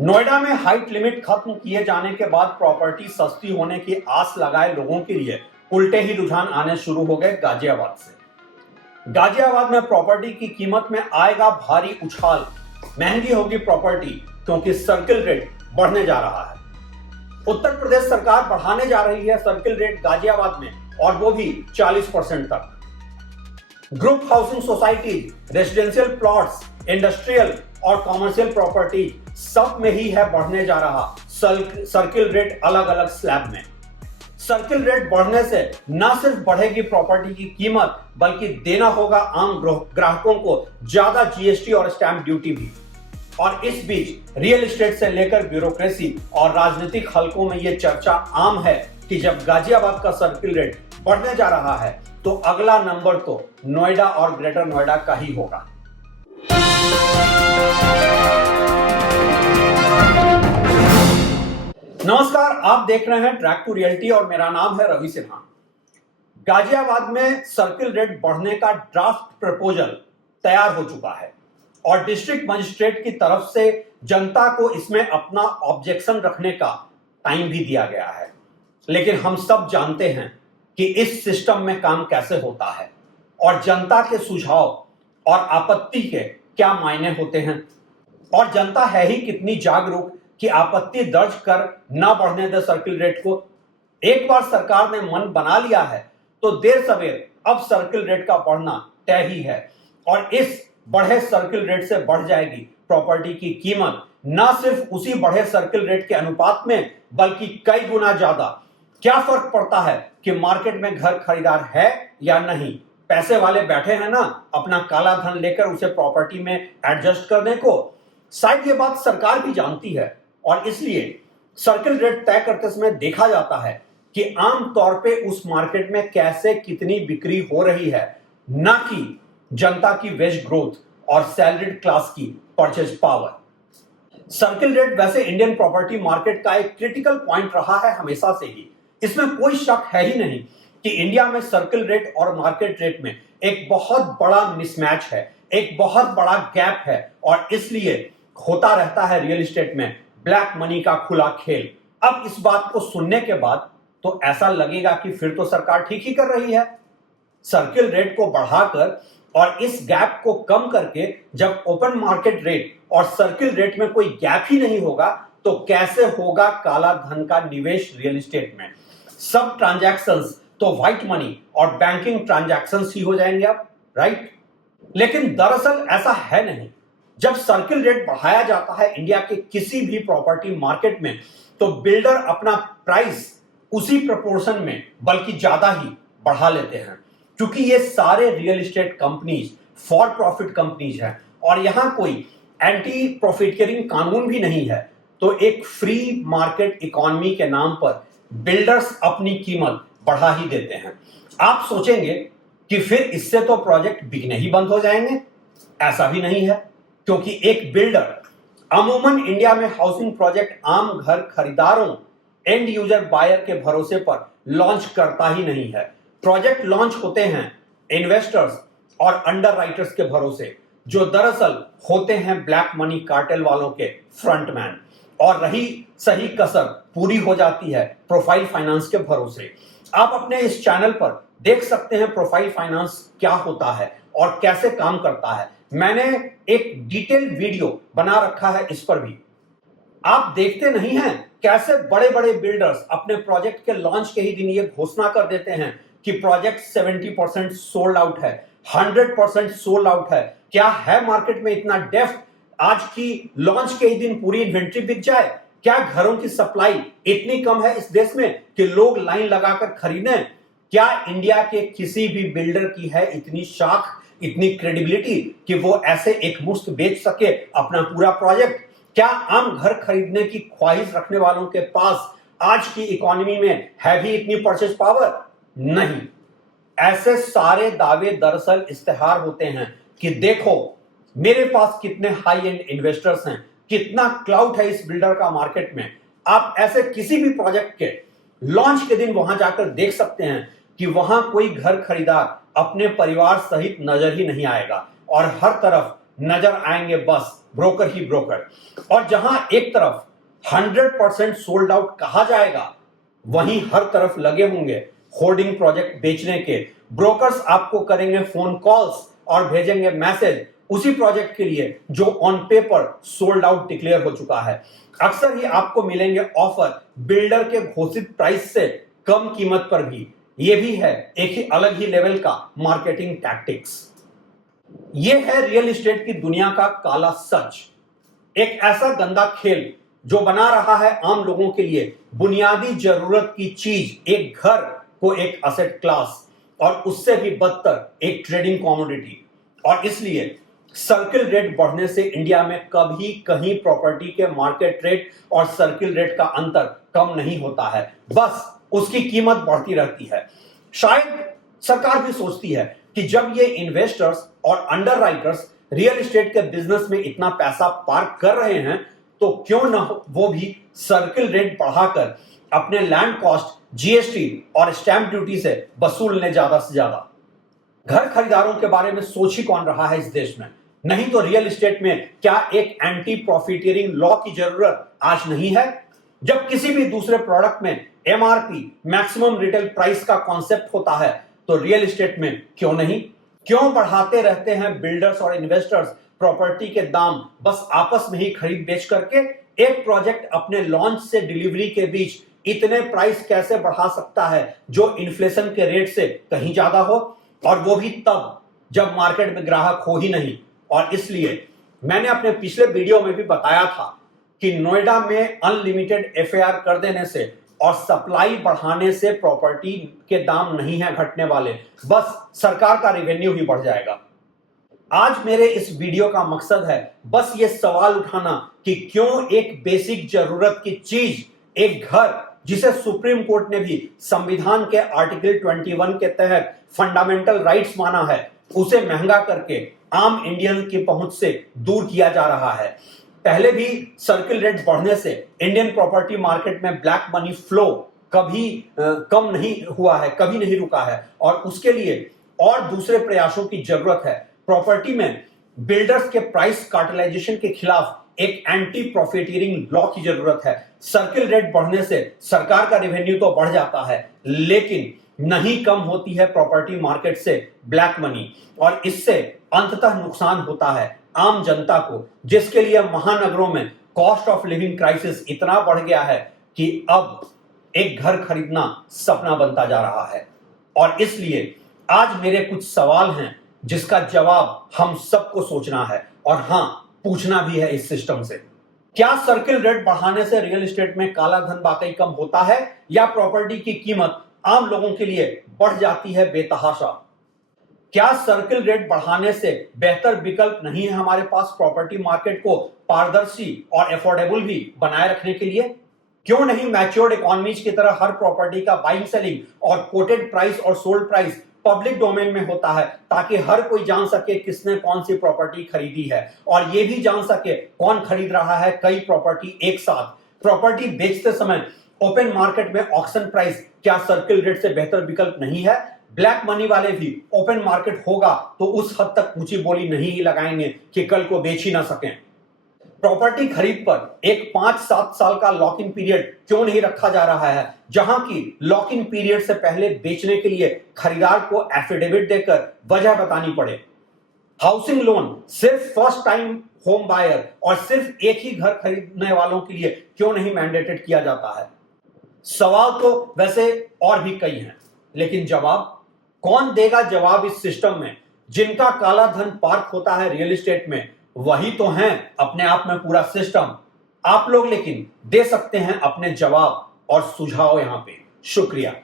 नोएडा में height limit खत्म किए जाने के बाद प्रॉपर्टी सस्ती होने की आस लगाए लोगों के लिए उल्टे ही रुझान आने शुरू हो गए गाजियाबाद से। गाजियाबाद में प्रॉपर्टी की कीमत में आएगा भारी उछाल। महंगी होगी प्रॉपर्टी क्योंकि सर्किल रेट बढ़ने जा रहा है। उत्तर प्रदेश सरकार बढ़ाने जा रही है सर्किल रेट गाजियाबाद में, और वो भी 40% तक। Group housing society, residential plots, industrial और कॉमर्शियल प्रॉपर्टी सब में ही है बढ़ने जा रहा सर्किल रेट अलग अलग स्लैब में। सर्किल रेट बढ़ने से न सिर्फ बढ़ेगी प्रॉपर्टी की कीमत, बल्कि देना होगा आम ग्राहकों को ज्यादा जीएसटी और स्टैंप ड्यूटी भी। और इस बीच रियल एस्टेट से लेकर ब्यूरोक्रेसी और राजनीतिक हलकों में यह चर्चा आम है कि जब गाजियाबाद का सर्किल रेट बढ़ने जा रहा है तो अगला नंबर तो नोएडा और ग्रेटर नोएडा का ही होगा। नमस्कार, आप देख रहे हैं ट्रैक टू रियलिटी और मेरा नाम है रवि सिन्हा। गाजियाबाद में सर्किल रेट बढ़ने का ड्राफ्ट प्रपोजल तैयार हो चुका है और डिस्ट्रिक्ट मजिस्ट्रेट की तरफ से जनता को इसमें अपना ऑब्जेक्शन रखने का टाइम भी दिया गया है। लेकिन हम सब जानते हैं कि इस सिस्टम में काम कैसे होता है और जनता के सुझाव और आपत्ति के क्या मायने होते हैं, और जनता है ही कितनी जागरूक कि आपत्ति दर्ज कर ना बढ़ने दे सर्किल रेट को। एक बार सरकार ने मन बना लिया है तो देर सवेर अब सर्किल रेट का बढ़ना तय ही है, और इस बढ़े सर्किल रेट से बढ़ जाएगी प्रॉपर्टी की कीमत, ना सिर्फ उसी बढ़े सर्किल रेट के अनुपात में बल्कि कई गुना ज्यादा। क्या फर्क पड़ता है कि मार्केट में घर खरीदार है या नहीं, पैसे वाले बैठे हैं ना अपना काला धन लेकर उसे प्रॉपर्टी में एडजस्ट करने को। शायद ये बात सरकार भी जानती है और इसलिए सर्किल रेट तय करते समय देखा जाता है कि आम तौर पे उस मार्केट में कैसे कितनी बिक्री हो रही है, ना कि जनता की वेज ग्रोथ और सैलरीड क्लास की परचेज पावर। सर्किल रेट वैसे इंडियन प्रॉपर्टी मार्केट का एक क्रिटिकल पॉइंट रहा है हमेशा से ही। इसमें कोई शक है ही नहीं कि इंडिया में सर्किल रेट और मार्केट रेट में एक बहुत बड़ा मिसमैच है, एक बहुत बड़ा गैप है, और इसलिए होता रहता है रियल एस्टेट में ब्लैक मनी का खुला खेल। अब इस बात को सुनने के बाद तो ऐसा लगेगा कि फिर तो सरकार ठीक ही कर रही है। सर्किल रेट को बढ़ाकर और इस गैप को कम करके जब ओपन मार्केट रेट और सर्किल रेट में कोई गैप ही नहीं होगा तो कैसे होगा काला धन का निवेश रियल एस्टेट में। सब ट्रांजैक्शंस तो व्हाइट मनी और बैंकिंग ट्रांजैक्शंस ही हो जाएंगे अब, राइट? लेकिन दरअसल ऐसा है नहीं। जब सर्किल रेट बढ़ाया जाता है इंडिया के किसी भी प्रॉपर्टी मार्केट में तो बिल्डर अपना प्राइस उसी प्रोपोर्शन में बल्कि ज्यादा ही बढ़ा लेते हैं, क्योंकि ये सारे real estate companies for profit companies हैं और यहां कोई एंटी प्रॉफिटियरिंग कानून भी नहीं है। तो एक फ्री मार्केट इकोनॉमी के नाम पर बिल्डर्स अपनी कीमत बढ़ा ही देते हैं। आप सोचेंगे कि फिर इससे तो प्रोजेक्ट बिकने ही बंद हो जाएंगे। ऐसा भी नहीं है, क्योंकि एक बिल्डर अमूमन इंडिया में हाउसिंग प्रोजेक्ट आम घर खरीदारों, एंड यूजर बायर के भरोसे पर लॉन्च करता ही नहीं है। प्रोजेक्ट लॉन्च होते हैं इन्वेस्टर्स और अंडरराइटर्स के भरोसे, जो दरअसल होते हैं ब्लैक मनी कार्टेल वालों के फ्रंटमैन, और रही सही कसर पूरी हो जाती है प्रोफाइल फाइनेंस के भरोसे। आप अपने इस चैनल पर देख सकते हैं प्रोफाइल फाइनेंस क्या होता है और कैसे काम करता है। मैंने एक डिटेल वीडियो बना रखा है इस पर भी। आप देखते नहीं हैं कैसे बड़े बड़े बिल्डर्स अपने प्रोजेक्ट के लॉन्च के ही दिन ये घोषणा कर देते हैं कि प्रोजेक्ट 70% सोल्ड आउट है, 100% सोल्ड आउट है। क्या है मार्केट में इतना डेप्थ आज की लॉन्च के ही दिन पूरी इन्वेंट्री बिक जाए? क्या घरों की सप्लाई इतनी कम है इस देश में कि लोग लाइन लगाकर खरीदें? क्या इंडिया के किसी भी बिल्डर की है इतनी शाख, इतनी क्रेडिबिलिटी कि वो ऐसे एक मुश्त बेच सके अपना पूरा प्रोजेक्ट? क्या आम घर खरीदने की ख्वाहिश रखने वालों के पास आज की इकोनॉमी में है भी इतनी परचेज पावर? नहीं। ऐसे सारे दावे दरअसल इस्तेहार होते हैं कि देखो मेरे पास कितने हाई एंड इन्वेस्टर्स हैं, कितना क्लाउड है इस बिल्डर का मार्केट में। आप ऐसे किसी भी प्रोजेक्ट के लॉन्च के दिन वहां जाकर देख सकते हैं कि वहां कोई घर खरीदार अपने परिवार सहित नजर ही नहीं आएगा, और हर तरफ नजर आएंगे बस ब्रोकर ही ब्रोकर। और जहां एक तरफ 100% सोल्ड आउट कहा जाएगा, वहीं हर तरफ लगे होंगे होर्डिंग प्रोजेक्ट बेचने के। ब्रोकर्स आपको करेंगे फोन कॉल्स और भेजेंगे मैसेज उसी प्रोजेक्ट के लिए जो on paper sold out declare हो चुका है। अक्सर ही आपको मिलेंगे ऑफर बिल्डर के घोषित प्राइस से कम कीमत पर भी। यह भी है एक ही अलग ही लेवल का मार्केटिंग टैक्टिक्स। यह है रियल एस्टेट की दुनिया का काला सच, एक ऐसा गंदा खेल जो बना रहा है आम लोगों के लिए बुनियादी जरूरत की चीज, एक घर को एक असेट क्लास और उससे भी बदतर एक ट्रेडिंग कमोडिटी। और इसलिए सर्किल रेट बढ़ने से इंडिया में कभी कहीं प्रॉपर्टी के मार्केट रेट और सर्किल रेट का अंतर कम नहीं होता है, बस उसकी कीमत बढ़ती रहती है। शायद सरकार भी सोचती है कि जब ये इन्वेस्टर्स और अंडरराइटर्स रियल एस्टेट के बिजनेस में इतना पैसा पार्क कर रहे हैं, तो क्यों न वो भी सर्किल रेट बढ़ाकर अपने लैंड कॉस्ट, जीएसटी और स्टैंप ड्यूटी से वसूल ले ज्यादा से ज्यादा। घर खरीदारों के बारे में सोच ही कौन रहा है इस देश में? नहीं तो रियल एस्टेट में क्या एक एंटी प्रॉफिटियरिंग लॉ की जरूरत आज नहीं है? जब किसी भी दूसरे प्रोडक्ट में एमआरपी, मैक्सिमम रिटेल प्राइस का कॉन्सेप्ट होता है, तो रियल एस्टेट में क्यों नहीं? क्यों बढ़ाते रहते हैं बिल्डर्स और इन्वेस्टर्स प्रॉपर्टी के दाम बस आपस में ही खरीद बेच करके? एक प्रोजेक्ट अपने लॉन्च से डिलीवरी के बीच इतने प्राइस कैसे बढ़ा सकता है जो इन्फ्लेशन के रेट से कहीं ज्यादा हो, और वो भी तब जब मार्केट में ग्राहक हो ही नहीं। और इसलिए मैंने अपने पिछले वीडियो में भी बताया था कि नोएडा में अनलिमिटेड एफआईआर कर देने से और सप्लाई बढ़ाने से प्रॉपर्टी के दाम नहीं है घटने वाले, बस सरकार का रेवेन्यू ही बढ़ जाएगा। आज मेरे इस वीडियो का मकसद है बस ये सवाल उठाना कि क्यों एक बेसिक जरूरत की चीज, एक घर, जिसे सुप्रीम कोर्ट ने भी संविधान के आर्टिकल 21 के तहत फंडामेंटल राइट्स माना है, उसे महंगा करके आम इंडियन की पहुंच से दूर किया जा रहा है। पहले भी सर्किल रेट बढ़ने से इंडियन प्रॉपर्टी मार्केट में ब्लैक मनी फ्लो कभी कम नहीं हुआ है, कभी नहीं रुका है, और उसके लिए और दूसरे प्रयासों की जरूरत है। प्रॉपर्टी में बिल्डर्स के प्राइस कार्टेलाइजेशन के खिलाफ एक एंटी प्रॉफिटियरिंग लॉ की जरूरत है। सर्किल रेट बढ़ने से सरकार का रेवेन्यू तो बढ़ जाता है, लेकिन नहीं कम होती है प्रॉपर्टी मार्केट से ब्लैक मनी, और इससे अंततः नुकसान होता है आम जनता को, जिसके लिए महानगरों में कॉस्ट ऑफ लिविंग क्राइसिस इतना बढ़ गया है कि अब एक घर खरीदना सपना बनता जा रहा है। और इसलिए आज मेरे कुछ सवाल हैं जिसका जवाब हम सबको सोचना है, और हां, पूछना भी है इस सिस्टम से। क्या सर्किल रेट बढ़ाने से रियल एस्टेट में काला धन वाकई कम होता है, या प्रॉपर्टी की कीमत आम लोगों के लिए बढ़ जाती है बेतहाशा? क्या सर्किल रेट बढ़ाने से बेहतर विकल्प नहीं है हमारे पास प्रॉपर्टी मार्केट को पारदर्शी और अफोर्डेबल भी बनाए रखने के लिए? क्यों नहीं मैच्योर्ड इकोनॉमीज की तरह हर प्रॉपर्टी का बाइंग, सेलिंग और कोटेड प्राइस और सोल्ड प्राइस पब्लिक डोमेन में होता है, ताकि हर कोई जान सके किसने कौन सी प्रॉपर्टी खरीदी है, और यह भी जान सके कौन खरीद रहा है कई प्रॉपर्टी एक साथ। प्रॉपर्टी बेचते समय ओपन मार्केट में ऑक्शन प्राइस क्या सर्किल रेट से बेहतर विकल्प नहीं है? ब्लैक मनी वाले भी ओपन मार्केट होगा तो उस हद तक ऊंची बोली नहीं लगाएंगे कि कल को बेच ही ना सकें। प्रॉपर्टी खरीद पर एक 5-7 साल का लॉक इन पीरियड क्यों नहीं रखा जा रहा है, जहां की लॉक इन पीरियड से पहले बेचने के लिए खरीदार को एफिडेविट देकर वजह बतानी पड़े? हाउसिंग लोन सिर्फ फर्स्ट टाइम होम बायर और सिर्फ एक ही घर खरीदने वालों के लिए क्यों नहीं मैंडेटेड किया जाता है? सवाल तो वैसे और भी कई हैं, लेकिन जवाब कौन देगा? जवाब इस सिस्टम में जिनका काला धन पार्क होता है रियल एस्टेट में, वही तो हैं अपने आप में पूरा सिस्टम। आप लोग लेकिन दे सकते हैं अपने जवाब और सुझाव यहां पे। शुक्रिया।